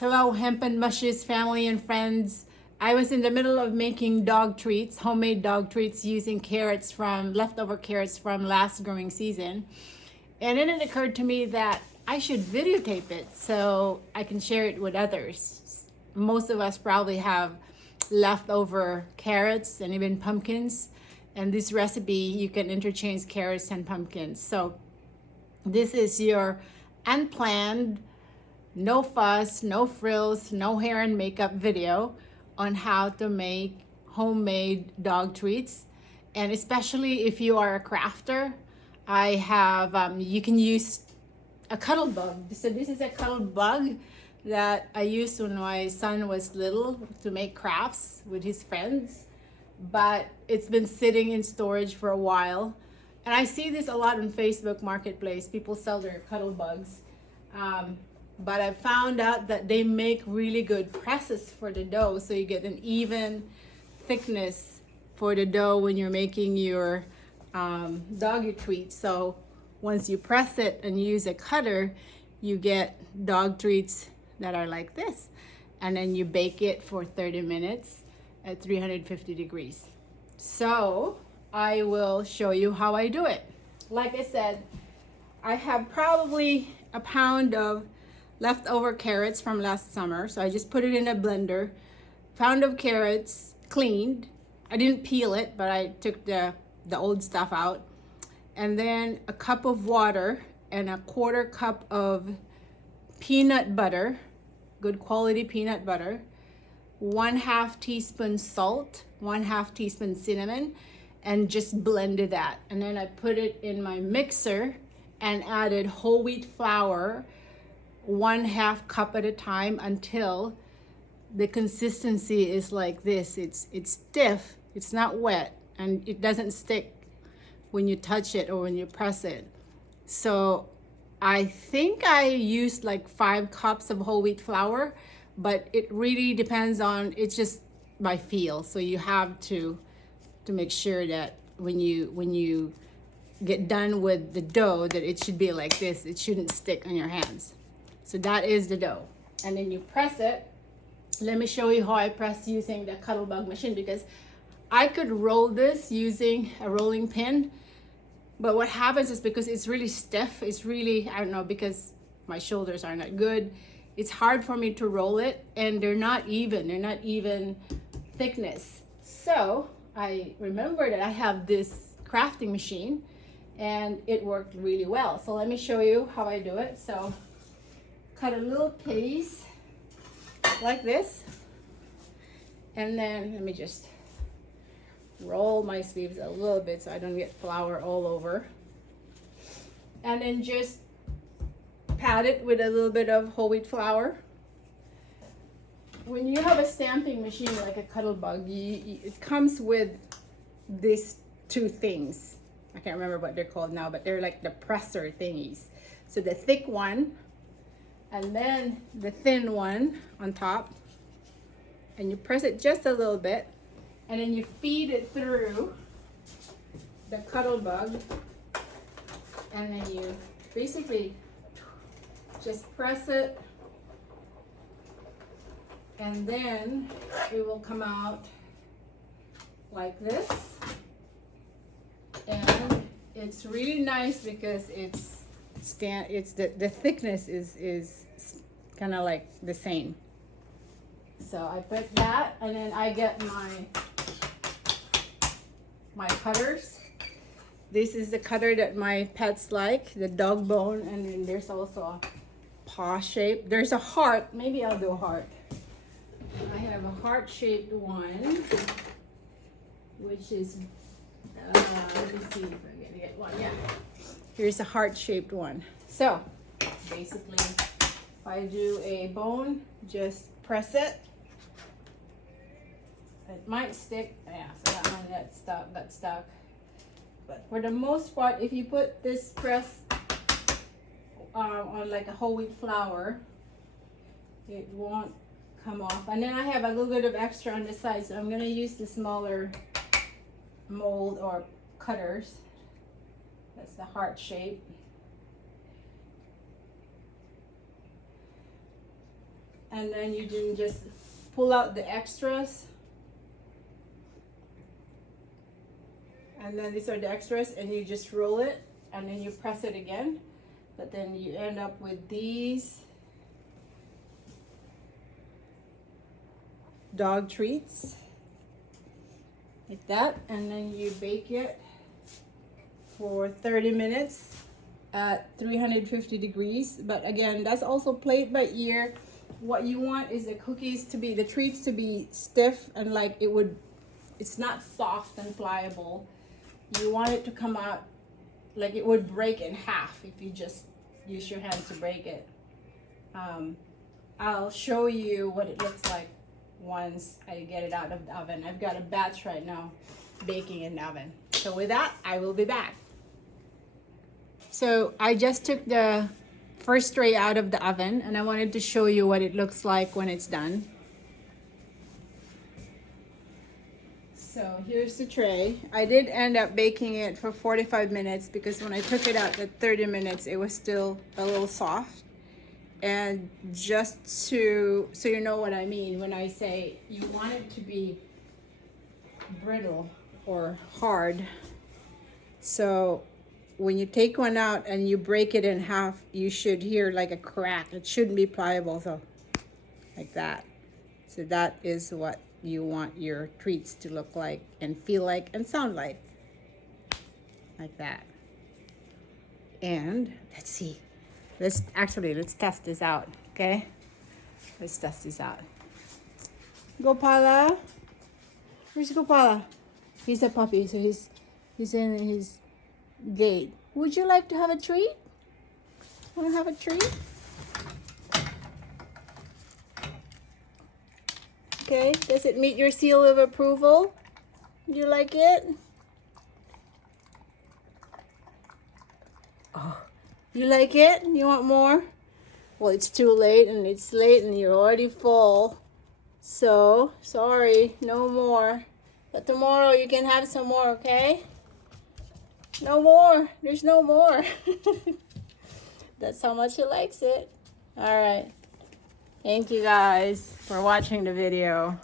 Hello, Hemp and Mushes family and friends. I was in the middle of making dog treats, homemade dog treats using leftover carrots from last growing season. And then it occurred to me that I should videotape it so I can share it with others. Most of us probably have leftover carrots and even pumpkins. And this recipe, you can interchange carrots and pumpkins. So this is your unplanned, no fuss, no frills, no hair and makeup video on how to make homemade dog treats. And especially if you are a crafter, I have, you can use a cuddle bug. So this is a cuddle bug that I used when my son was little to make crafts with his friends, but it's been sitting in storage for a while. And I see this a lot on Facebook Marketplace. People sell their cuddle bugs. But I found out that they make really good presses for the dough, so you get an even thickness for the dough when you're making your doggy treats. So once you press it and use a cutter, you get dog treats that are like this. And then you bake it for 30 minutes at 350 degrees. So I will show you how I do it. Like I said, I have probably a pound of leftover carrots from last summer. So I just put it in a blender. Pound of carrots, cleaned. I didn't peel it, but I took the old stuff out. And then a cup of water and a quarter cup of peanut butter, good quality peanut butter, 1/2 teaspoon salt, 1/2 teaspoon cinnamon, and just blended that. And then I put it in my mixer and added whole wheat flour, 1/2 cup at a time until the consistency is like this. It's stiff, it's not wet, and it doesn't stick when you touch it or when you press it. So I think I used like 5 cups of whole wheat flour, but it really depends on, it's just by feel. So you have to make sure that when you get done with the dough, that it should be like this. It shouldn't stick on your hands. So that is the dough. And then you press it. Let me show you how I press using the cuddle bug machine, because I could roll this using a rolling pin, but what happens is because it's really stiff, it's really, I don't know, because my shoulders are not good, it's hard for me to roll it, and they're not even thickness. So I remember that I have this crafting machine and it worked really well. So let me show you how I do it. So cut a little piece like this, and then let me just roll my sleeves a little bit so I don't get flour all over, and then just pat it with a little bit of whole wheat flour. When you have a stamping machine like a cuddle bug, it comes with these 2 things. I can't remember what they're called now, but they're like the presser thingies. So the thick one, and then the thin one on top, and you press it just a little bit, and then you feed it through the cuddle bug, and then you basically just press it, and then it will come out like this. And it's really nice because the thickness is kind of like the same. So I put that, and then I get my cutters. This is the cutter that my pets like, the dog bone, and then there's also a paw shape. There's a heart. Maybe I'll do a heart. I have a heart-shaped one, which is let me see if I can get one. Yeah, here's a heart-shaped one. So basically, if I do a bone, just press it. It might stick. Yeah, so that one got stuck. But for the most part, if you put this press on like a whole wheat flour, it won't come off. And then I have a little bit of extra on the side, so I'm going to use the smaller mold or cutters. That's the heart shape. and then you can just pull out the extras. And then these are the extras, and you just roll it, and then you press it again. But then you end up with these dog treats like that, and then you bake it for 30 minutes at 350 degrees. But again, that's also played by ear. What you want is the cookies to be, the treats to be stiff and like it's not soft and pliable. You want it to come out like it would break in half if you just use your hands to break it. I'll show you what it looks like once I get it out of the oven. I've got a batch right now baking in the oven. So with that, I will be back. So I just took the first tray out of the oven, and I wanted to show you what it looks like when it's done. So here's the tray. I did end up baking it for 45 minutes because when I took it out at 30 minutes, it was still a little soft. And just so you know what I mean when I say you want it to be brittle or hard. So when you take one out and you break it in half, you should hear like a crack. It shouldn't be pliable, so like that. So that is what you want your treats to look like and feel like and sound like that. And let's see, let's test this out. Okay, let's test this out. Gopala, where's Gopala? He's a puppy, so he's in his gate. Would you like to have a treat? Want to have a treat? Okay, does it meet your seal of approval? Do you like it? Oh, you like it? You want more? Well, it's too late, and it's late, and you're already full. So, sorry, no more. But tomorrow you can have some more, okay? No more. There's no more. That's how much he likes it. All right. Thank you guys for watching the video.